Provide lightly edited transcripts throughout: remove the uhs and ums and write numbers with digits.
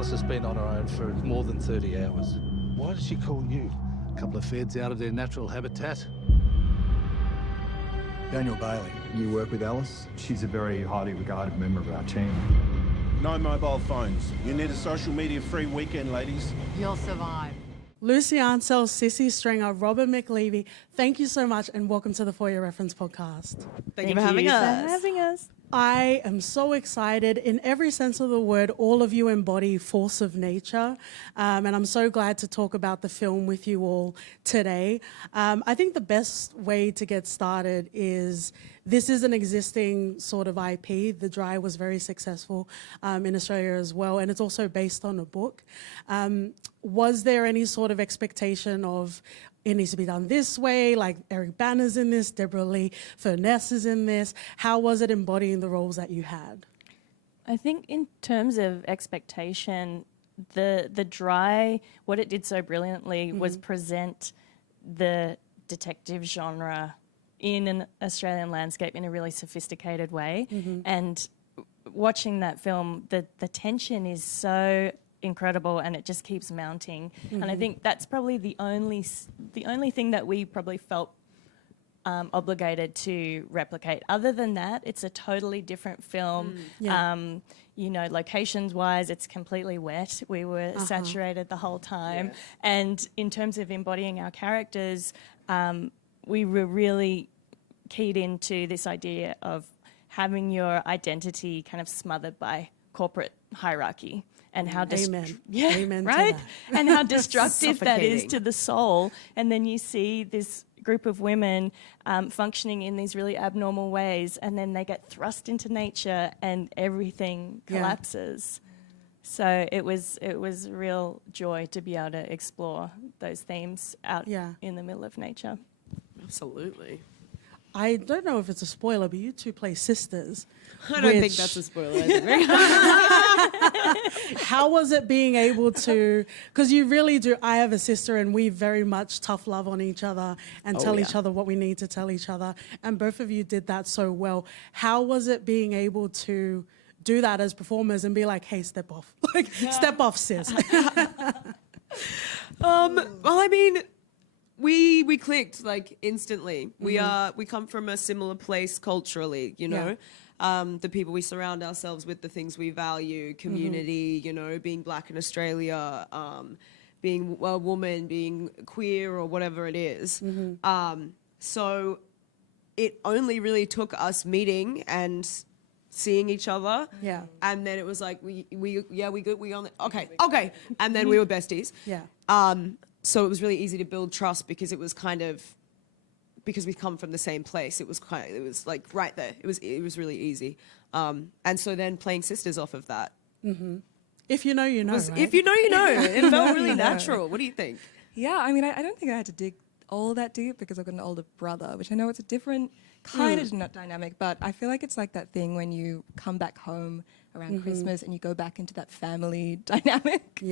Alice has been on her own for more than 30 hours. Why did she call you? A couple of feds out of their natural habitat? Daniel Bailey. You work with Alice? She's a very highly regarded member of our team. No mobile phones. You need a social media-free weekend, ladies. You'll survive. Lucy Ansell, Sisi Stringer, Robert McLeavy, thank you so much and welcome to the For Your Reference podcast. Thank you for having us. I am so excited. In every sense of the word, all of you embody force of nature. And I'm so glad to talk about the film with you all today. I think the best way to get started is this is an existing sort of IP. The Dry was very successful in Australia as well. And it's also based on a book. Was there any sort of expectation of it needs to be done this way, like Eric Banner's in this, Deborah Lee Furness is in this? How was it embodying the roles that you had? I think in terms of expectation, the Dry, what it did so brilliantly was present the detective genre in an Australian landscape in a really sophisticated way. And watching that film, the tension is so incredible and it just keeps mounting. And I think that's probably the only thing that we probably felt obligated to replicate. Other than that, it's a totally different film. You know, locations wise, it's completely wet. We were saturated the whole time. And in terms of embodying our characters, we were really keyed into this idea of having your identity kind of smothered by corporate hierarchy. And how Amen right? to that. And how destructive that is to the soul. And then you see this group of women functioning in these really abnormal ways, and then they get thrust into nature and everything collapses. So it was a real joy to be able to explore those themes out in the middle of nature. Absolutely. I don't know if it's a spoiler, but you two play sisters. I don't think that's a spoiler. How was it being able to, because you really do, I have a sister and we very much tough love on each other and tell each other what we need to tell each other. And both of you did that so well. How was it being able to do that as performers and be like, hey, step off. Like, step off, sis. Well, I mean, we clicked like instantly. We come from a similar place culturally, you know. The people we surround ourselves with, the things we value, community, you know, being black in Australia, being a woman, being queer or whatever it is. So it only really took us meeting and seeing each other. And then it was like, we good, we on okay. And then we were besties. So it was really easy to build trust because it was kind of, because we come from the same place. It was like right there. It was really easy. And so then playing sisters off of that. If you know, you know. Right? If you know, you know. It felt really natural. What do you think? Yeah, I mean, I don't think I had to dig all that deep because I've got an older brother, which I know it's a different kind of dynamic, but I feel like it's like that thing when you come back home around Christmas and you go back into that family dynamic.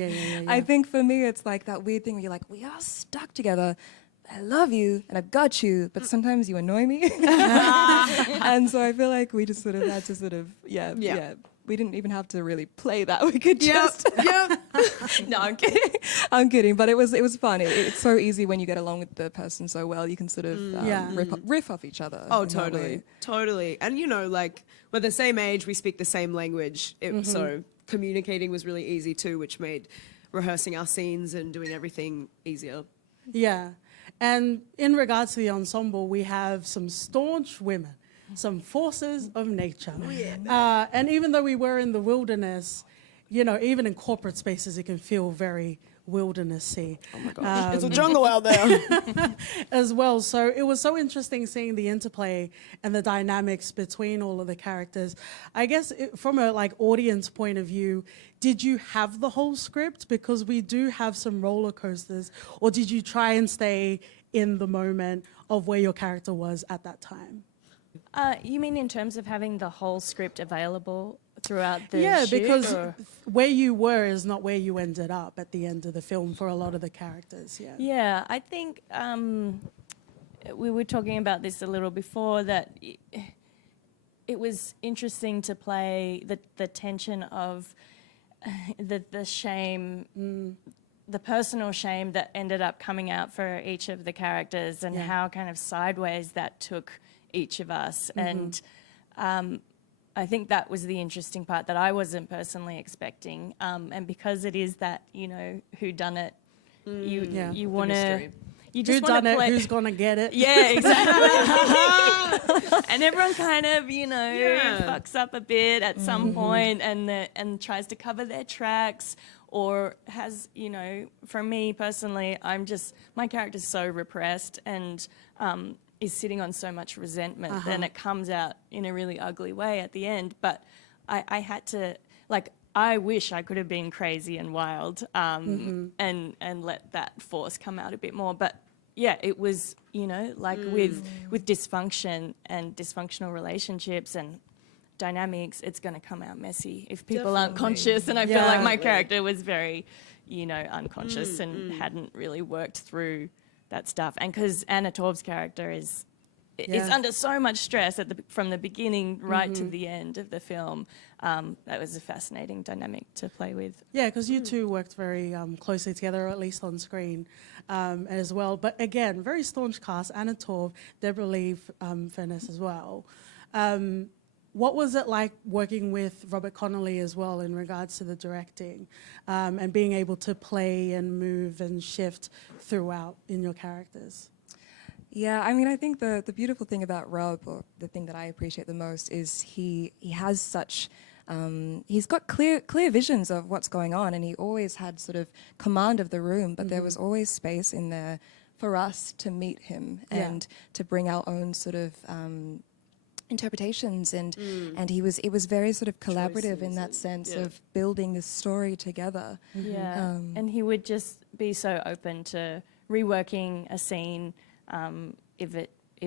I think for me, it's like that weird thing where you're like, we are stuck together. I love you and I've got you, but sometimes you annoy me. And so I feel like we just sort of had to sort of, we didn't even have to really play that. We could just. No, I'm kidding. I'm kidding. But it was fun. It's so easy when you get along with the person so well. You can sort of riff off each other. Oh, totally. And you know, like we're the same age, we speak the same language. So communicating was really easy too, which made rehearsing our scenes and doing everything easier. Yeah. And in regards to the ensemble, we have some staunch women, some forces of nature. And even though we were in the wilderness, you know, even in corporate spaces, it can feel very wildernessy. Oh my gosh, it's a jungle out there. As well. So it was so interesting seeing the interplay and the dynamics between all of the characters. I guess from a like audience point of view, did you have the whole script? Because we do have some roller coasters. Or did you try and stay in the moment of where your character was at that time? You mean in terms of having the whole script available throughout the shoot? Because where you were is not where you ended up at the end of the film for a lot of the characters. Yeah, I think we were talking about this a little before, that it was interesting to play the tension of the shame, the personal shame that ended up coming out for each of the characters, and how kind of sideways that took each of us. And I think that was the interesting part that I wasn't personally expecting. And because it is that, whodunit, you want to... mystery. You just Who's want done to it? play... Who's gonna get it? Yeah, exactly. And everyone kind of, fucks up a bit at some point and tries to cover their tracks, or has, for me personally, my character's so repressed and is sitting on so much resentment, and it comes out in a really ugly way at the end. But I had to, I wish I could have been crazy and wild and let that force come out a bit more. But yeah, it was, with dysfunction and dysfunctional relationships and dynamics, it's going to come out messy if people aren't conscious. And I feel like my character was very, unconscious and hadn't really worked through that stuff. And because Anna Torv's character is under so much stress from the beginning right to the end of the film. That was a fascinating dynamic to play with. Yeah, because you two worked very closely together, or at least on screen as well. But again, very staunch cast: Anna Torv, Deborah Lee Furness as well. What was it like working with Robert Connelly as well in regards to the directing and being able to play and move and shift throughout in your characters? Yeah, I mean, I think the beautiful thing about Rob, or the thing that I appreciate the most, is he has such, he's got clear visions of what's going on, and he always had sort of command of the room, but there was always space in there for us to meet him and to bring our own sort of interpretations, and it was very sort of collaborative in that sense of building this story together. Yeah, and he would just be so open to reworking a scene if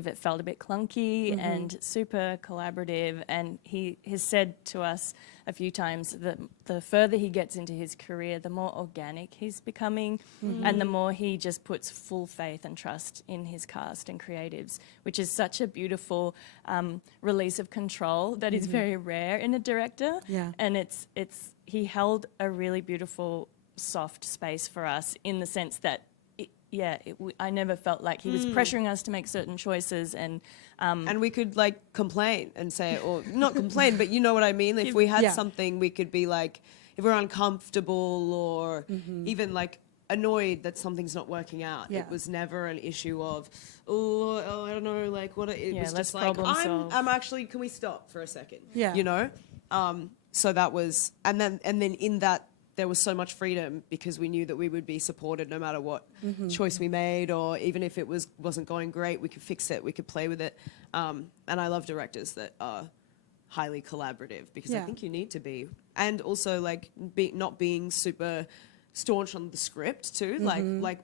it felt a bit clunky, and super collaborative. And he has said to us a few times that the further he gets into his career, the more organic he's becoming, and the more he just puts full faith and trust in his cast and creatives, which is such a beautiful release of control that is very rare in a director. Yeah. And he held a really beautiful, soft space for us, in the sense that I never felt like he was pressuring us to make certain choices, and we could complain and say, or not complain, but you know what I mean. If we had something, we could be like, if we're uncomfortable or even annoyed that something's not working out. It was never an issue of, oh, I don't know, what it was just like, I'm actually, can we stop for a second? Yeah, so that was, and then in that, there was so much freedom, because we knew that we would be supported no matter what choice we made, or even if it wasn't going great, we could fix it, we could play with it. And I love directors that are highly collaborative, because I think you need to be. And also not being super staunch on the script too,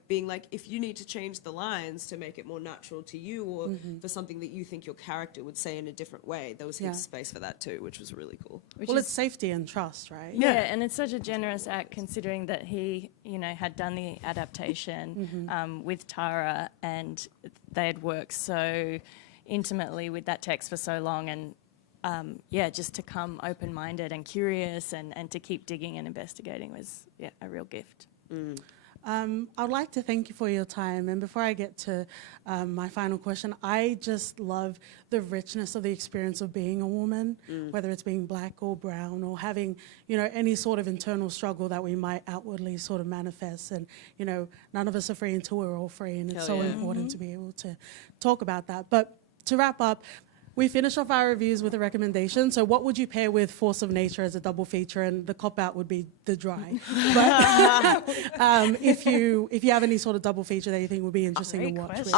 being if you need to change the lines to make it more natural to you, or for something that you think your character would say in a different way, there was heaps of space for that too, which was really cool. It's safety and trust, right? Yeah, and it's such a generous act, considering that he, had done the adaptation with Tara, and they had worked so intimately with that text for so long, and just to come open-minded and curious and to keep digging and investigating was a real gift. I'd like to thank you for your time. And before I get to my final question, I just love the richness of the experience of being a woman, whether it's being black or brown, or having, any sort of internal struggle that we might outwardly sort of manifest. And, none of us are free until we're all free. And it's so important to be able to talk about that. But to wrap up, we finish off our reviews with a recommendation. So what would you pair with Force of Nature as a double feature? And the cop-out would be The Dry. But if you have any sort of double feature that you think would be interesting to watch.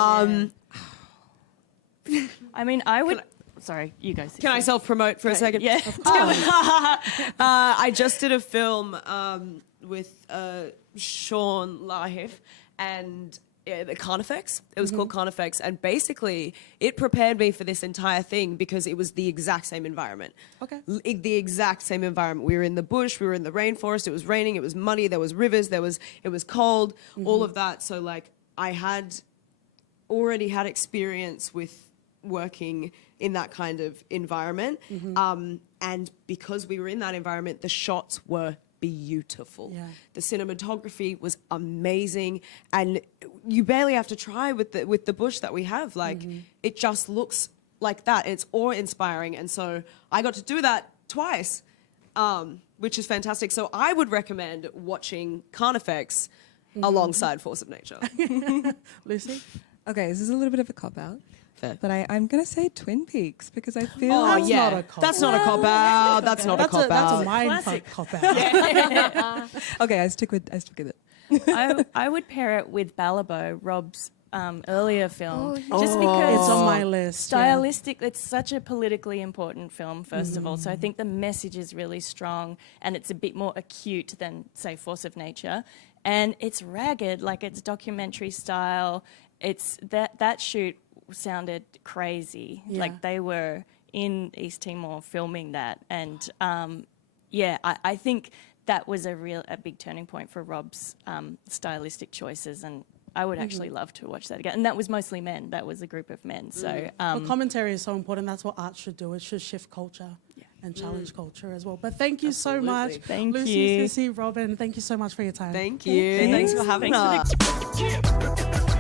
I mean, I would... Sorry, you guys. Can I self-promote for a second? Yeah. I just did a film with Sean Live, and... the Carnifex. It was called Carnifex, and basically it prepared me for this entire thing, because it was the exact same environment. Okay. The exact same environment. We were in the bush, we were in the rainforest, it was raining, it was muddy, there was rivers, it was cold, all of that. So I had already had experience with working in that kind of environment. And because we were in that environment, the shots were beautiful. Yeah. The cinematography was amazing, and you barely have to try with the bush that we have. Like it just looks like that. It's awe-inspiring, and so I got to do that twice, which is fantastic. So I would recommend watching Carnifex alongside Force of Nature. Lucy? Okay, this is a little bit of a cop-out. Fair. But I'm going to say Twin Peaks because I feel Oh That's yeah, not a cop-out. that's not a cop out. That's not a cop That's a out. mind cop out. okay. I stick with it. I would pair it with Ballabo, Rob's earlier film, just It's because on my list. yeah. stylistic, it's such a politically important film, first of all. So I think the message is really strong and it's a bit more acute than, say, Force of Nature. And it's ragged, like it's documentary style. It's that shoot sounded crazy. Yeah. Like they were in East Timor filming that. And I think that was a big turning point for Rob's stylistic choices, and I would actually love to watch that again. And that was mostly men. That was a group of men. So But commentary is so important. That's what art should do. It should shift culture and challenge culture as well. But thank you so much. Thank Lucy, you. Sisi, Robin, thank you so much for your time. Thank you. Thanks for having us. Thanks for the-